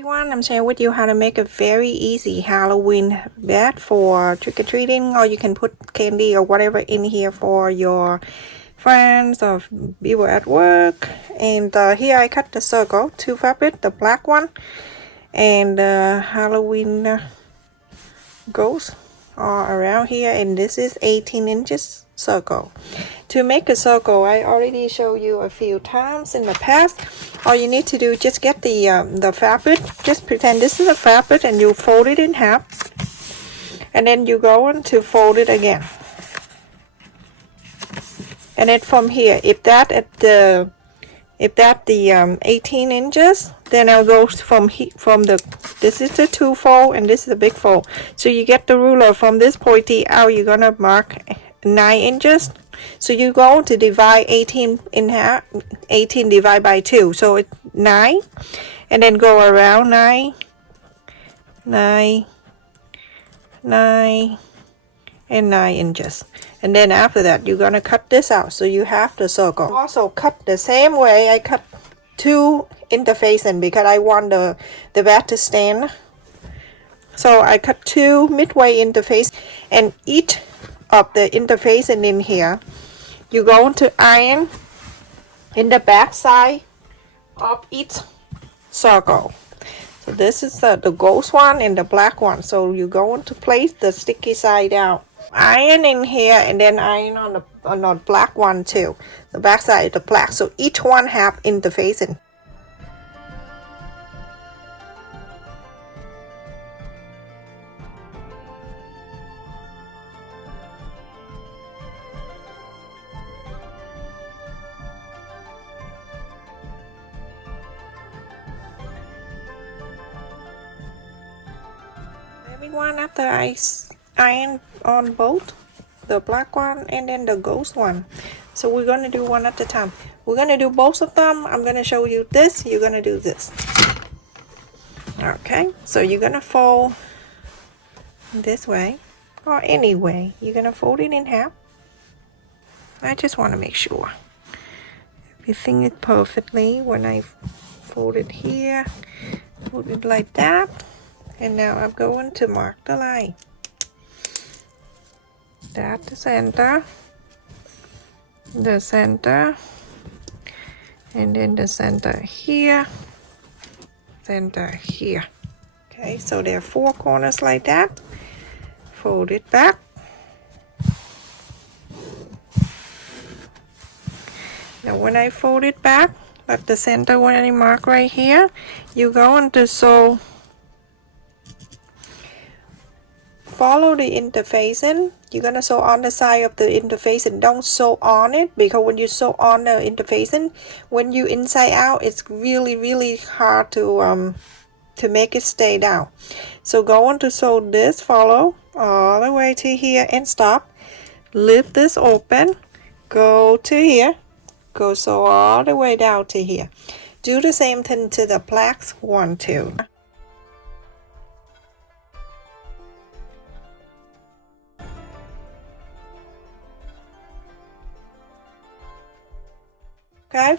Everyone, I'm sharing with you how to make a very easy Halloween bag for trick-or-treating, or you can put candy or whatever in here for your friends or people at work. And here I cut the circle, 2 fabric, the black one and the Halloween ghost are around here, and this is 18 inches circle. To make a circle, I already showed you a few times in the past. All you need to do, just get the fabric, just pretend this is a fabric, and you fold it in half, and then you go on to fold it again. And then from here, if that 18 inches, then I'll go from this is the 2 fold and this is the big fold. So you get the ruler from this pointy out, you're gonna mark 9 inches. So you go to divide 18 in half, 18 divided by 2, so it's 9, and then go around 9, 9, 9, and 9 inches. And then after that, you're gonna cut this out, so you have the circle. Also cut the same way. I cut 2 interfacing because I want the bag to stand. So I cut 2 midway interface, and each of the interfacing in here, you're going to iron in the back side of each circle. So this is the ghost one and the black one. So you're going to place the sticky side out. Iron in here, and then iron on the black one too. The back side is the black. So each one have interfacing. Everyone, after I iron on both the black one and then the ghost one, so we're going to do one at a time. We're going to do both of them. I'm going to show you this, you're going to do this. Okay, so you're going to fold this way or any way. You're going to fold it in half. I just want to make sure everything is perfectly. When I fold it here, fold it like that. And now I'm going to mark the line. That's the center, and then the center here, center here. Okay, so there are 4 corners like that. Fold it back. Now when I fold it back, at the center when I mark right here, you're going to sew. Follow the interfacing. You're gonna sew on the side of the interfacing. Don't sew on it, because when you sew on the interfacing, when you inside out, it's really hard to make it stay down. So go on to sew this, follow all the way to here and stop. Lift this open, go to here, go sew all the way down to here. Do the same thing to the black one too. Okay,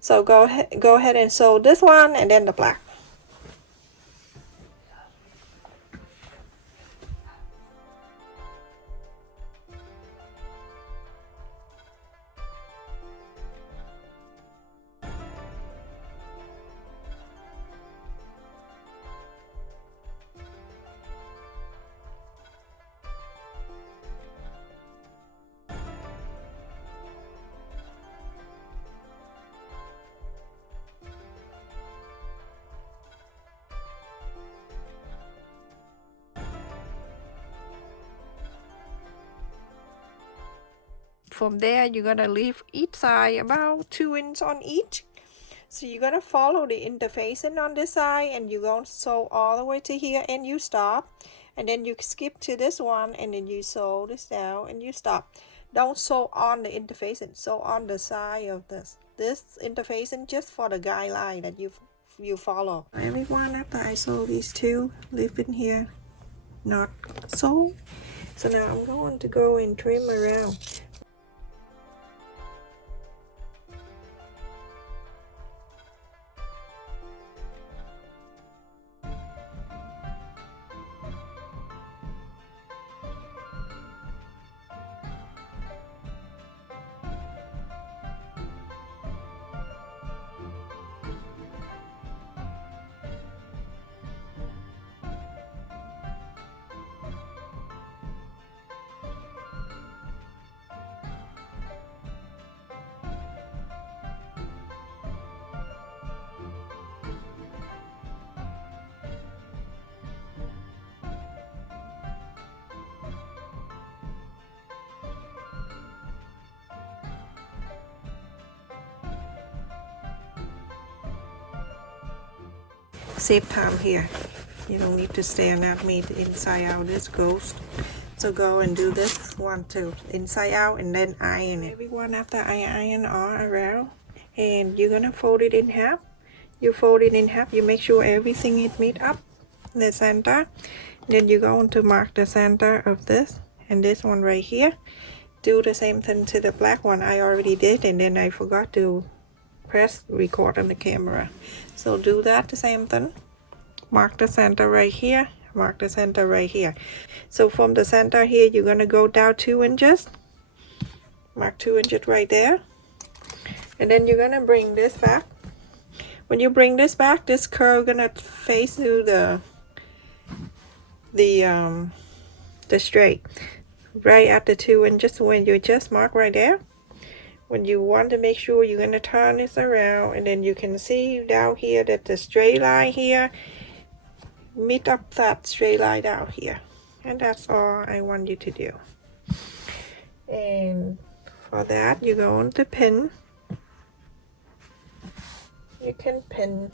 so go ahead and sew this one and then the black. From there, you're gonna leave each side about 2 inches on each. So you're gonna follow the interfacing on this side, and you're going to sew all the way to here, and you stop, and then you skip to this one, and then you sew this down and you stop. Don't sew on the interfacing, sew on the side of this interfacing, just for the guideline that you follow. Everyone, after I sew these 2, leave in here not sew. So now I'm going to go and trim around. save time here. You don't need to stare at me inside out. This goes. So go and do this one too, inside out, and then iron it. Everyone after I iron all around, and you're gonna fold it in half. You fold it in half. You make sure everything is meet up the center. Then you're going to mark the center of this and this one right here. Do the same thing to the black one. I already did, and then I forgot to press record on the camera. So do that the same thing. Mark the center right here. Mark the center right here. So from the center here, you're gonna go down 2 inches. Mark 2 inches right there, and then you're gonna bring this back. When you bring this back, this curve gonna face to the straight right at the 2 inches. When you just mark right there, when you want to make sure, you're gonna turn this around, and then you can see down here that the straight line here meet up that straight line down here, and that's all I want you to do. And for that, you go on to pin. You can pin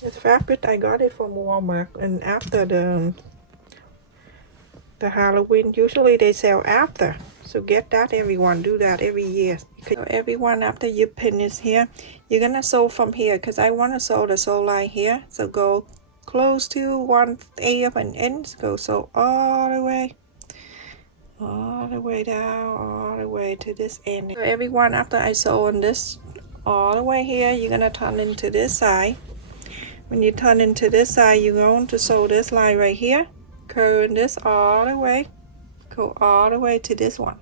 this fabric. I got it from Walmart, and after the Halloween, usually they sell after, so get that. Everyone do that every year. So everyone, after you pin this here, you're gonna sew from here, because I want to sew the sew line here. So go close to 1/8 of an inch, go sew all the way down, all the way to this end. So everyone, after I sew on this all the way here, you're gonna turn into this side. When you turn into this side, you're going to sew this line right here, curve this all the way, go all the way to this one.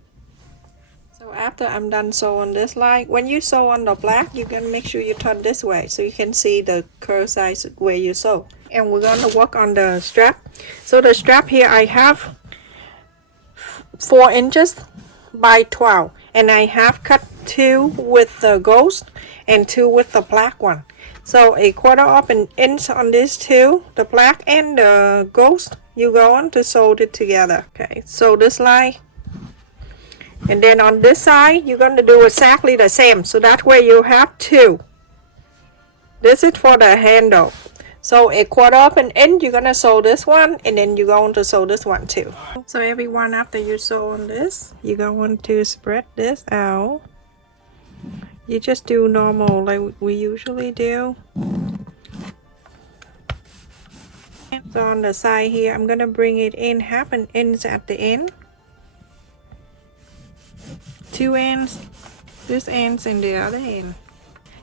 So after I'm done sewing this line, when you sew on the black, you can make sure you turn this way so you can see the curve size where you sew. And we're going to work on the strap. So the strap here, I have 4 inches by 12, and I have cut 2 with the ghost and 2 with the black one. So 1/4 of an inch on these two, the black and the ghost. You're going to sew it together. Okay, so this line, and then on this side you're going to do exactly the same, so that way you have 2. This is for the handle. So 1/4 of an inch, you're gonna sew this one, and then you're going to sew this one too. So everyone, after you sew on this, you're going to spread this out. You just do normal like we usually do. So on the side here, I'm gonna bring it in 1/2 inch at the end. 2 ends, this ends and the other end.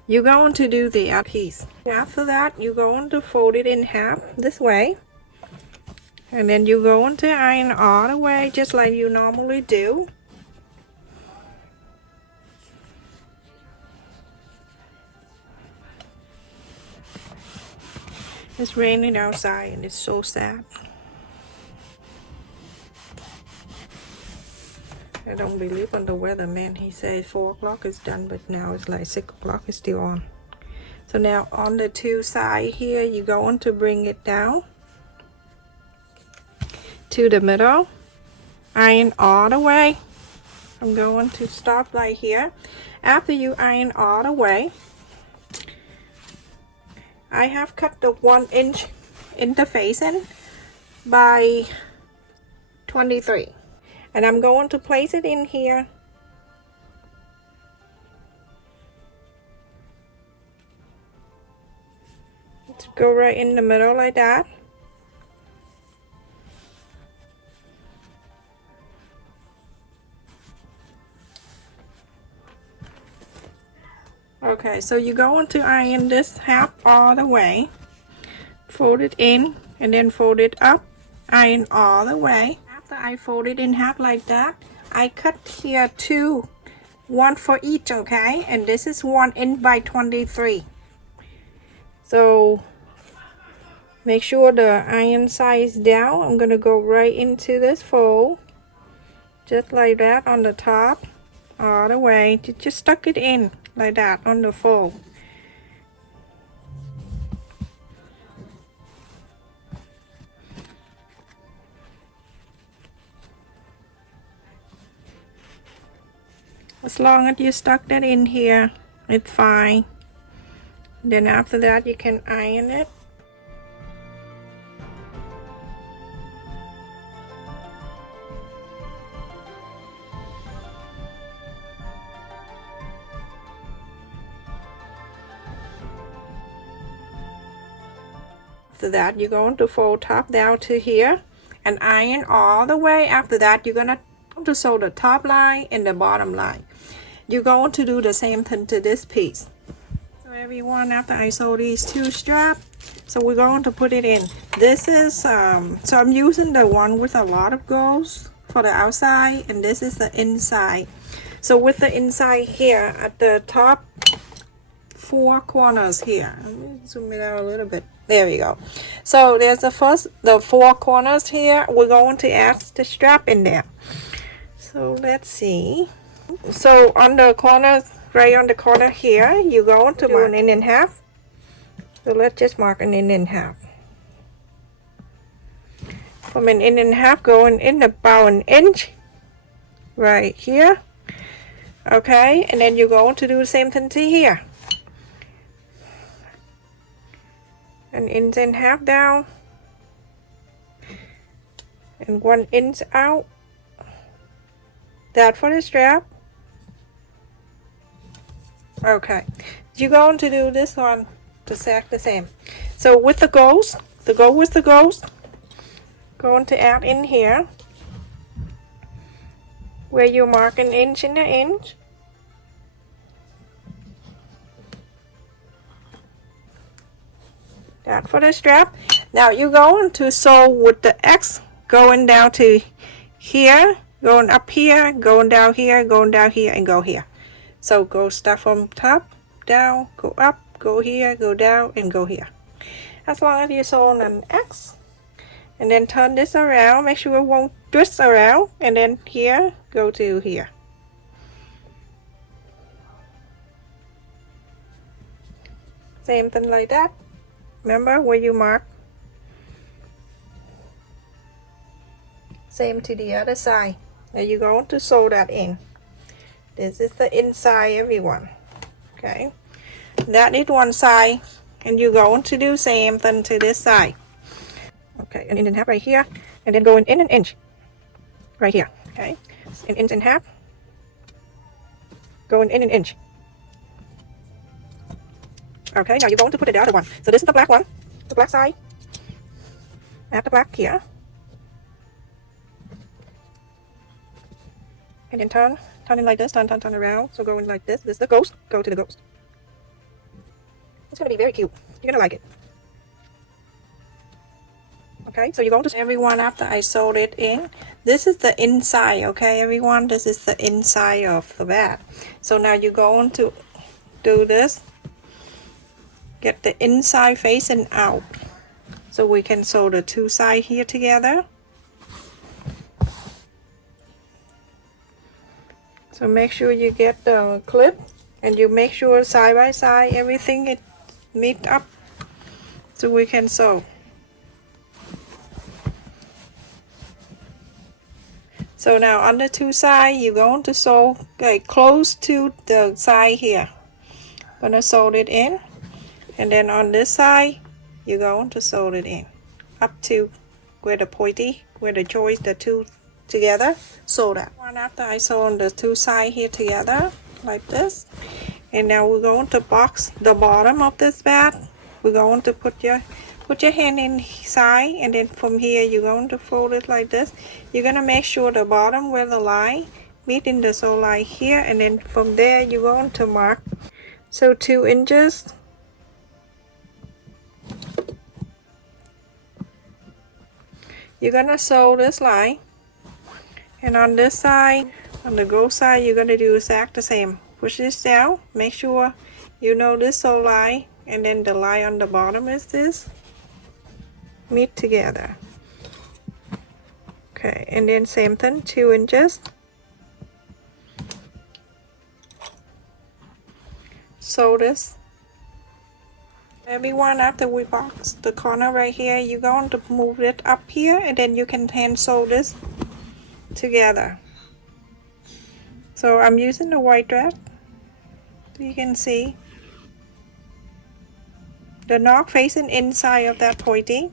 You're going to do the other piece. After that, you're going to fold it in half this way, and then you're going to iron all the way just like you normally do. It's raining outside and it's so sad. I don't believe on the weatherman. He says 4 o'clock is done, but now it's like 6 o'clock is still on. So now on the 2 sides here, you're going to bring it down to the middle, iron all the way. I'm going to stop right here. After you iron all the way, I have cut the 1 inch interfacing by 23. And I'm going to place it in here. Let's go right in the middle like that. Okay, so you're going to iron this half all the way. Fold it in and then fold it up. Iron all the way. After I fold it in half like that, I cut here 2, 1 for each, okay? And this is 1 inch by 23. So make sure the iron side is down. I'm gonna go right into this fold, just like that on the top, all the way. Just stuck it in like that on the fold. As long as you stuck that in here, It's fine. Then after that you can iron it. After that you're going to fold top down to here and iron all the way. After that you're going to sew the top line and the bottom line. You're going to do the same thing to this piece. So everyone, after I sew these two straps, so we're going to put it in. This is so I'm using the one with a lot of goals for the outside, and this is the inside. So with the inside here at the top four corners here, let me zoom it out a little bit. There we go. So there's the four corners here. We're going to add the strap in there. So let's see. So on the corner, right on the corner here, you're going to do an inch and a half. So let's just mark an inch and a half. From an inch and a half, going in about an inch right here. Okay, and then you're going to do the same thing to here. An inch and a half down and 1 inch out. That for the strap. Okay, you're going to do this one the exact same. So with the goals, going to add in here where you mark an inch and an inch. That for the strap. Now you're going to sew with the X going down to here, going up here, going down here, going down here, and go here. So go start from top down, go up, go here, go down, and go here. As long as you sew on an X, and then turn this around, make sure it won't twist around, and then here, go to here. Same thing like that. Remember where you mark. Same to the other side. Now you're going to sew that in. This is the inside, everyone. Okay, that is one side, and you're going to do same thing to this side. Okay, an inch and a half right here, and then going in an inch right here. Okay, an inch and a half, going in an inch. Okay, now you're going to put the other one. So this is the black one, the black side. Add the black here, and then turn it like this, turn around. So going like this. This is the ghost. Go to the ghost. It's gonna be very cute. You're gonna like it. Okay, so you're going to everyone after I sewed it in. This is the inside. Okay, everyone. This is the inside of the bag. So now you're going to do this. Get the inside facing out, so we can sew the two sides here together. So make sure you get the clip, and you make sure side by side everything is meet up, so we can sew. So now on the two sides, you're going to sew like close to the side here. Gonna sew it in, and then on this side, you're going to sew it in up to where the pointy, where the joist, the two together. Sew that one after I sew on the two sides here together like this. And now we're going to box the bottom of this bag. We're going to put your hand inside, and then from here you're going to fold it like this. You're gonna make sure the bottom where the line meet in the sew line here, and then from there you're going to mark so 2 inches. You're gonna sew this line, and on this side, on the go side, you're gonna do exact the same. Push this down, make sure you know this sew line, and then the line on the bottom is this. Meet together. Okay, and then same thing, 2 inches. Sew this. Everyone, after we box the corner right here, you're going to move it up here, and then you can hand sew this together. So I'm using the white thread You can see the knock facing inside of that pointy.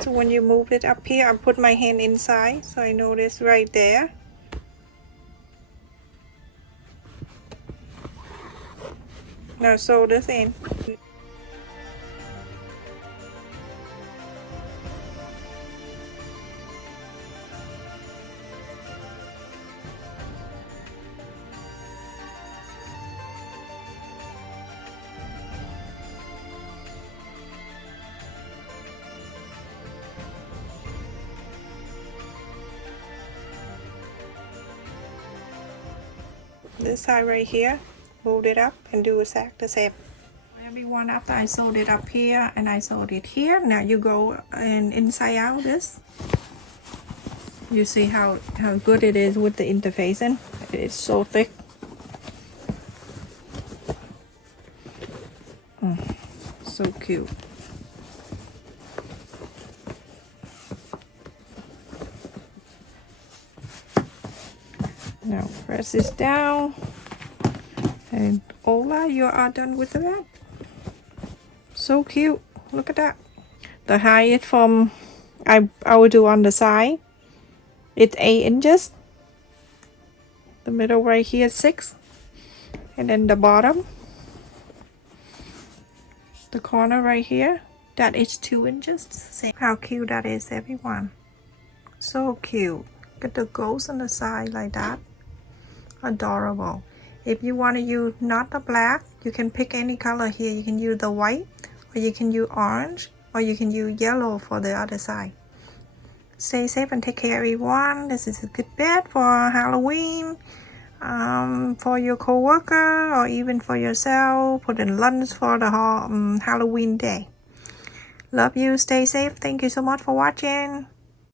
So when you move it up here, I put my hand inside, so I know this right there. Now sew this in. This side right here, hold it up and do exactly the same. Everyone, after I sewed it up here and I sewed it here, now you go and inside out this. You see how good it is with the interfacing. It's so thick. So cute. Now press this down, and voila, you are done with that. So cute. Look at that. The height from I will do on the side. It's 8 inches. The middle right here is 6, and then the bottom, the corner right here, that is 2 inches. See how cute that is, everyone. So cute. Get the ghost on the side like that. Adorable. If you want to use not the black, you can pick any color here. You can use the white, or you can use orange, or you can use yellow for the other side. Stay safe and take care, everyone. This is a good bet for Halloween, for your co-worker, or even for yourself. Put in lunch for the Halloween day. Love you. Stay safe. Thank you so much for watching.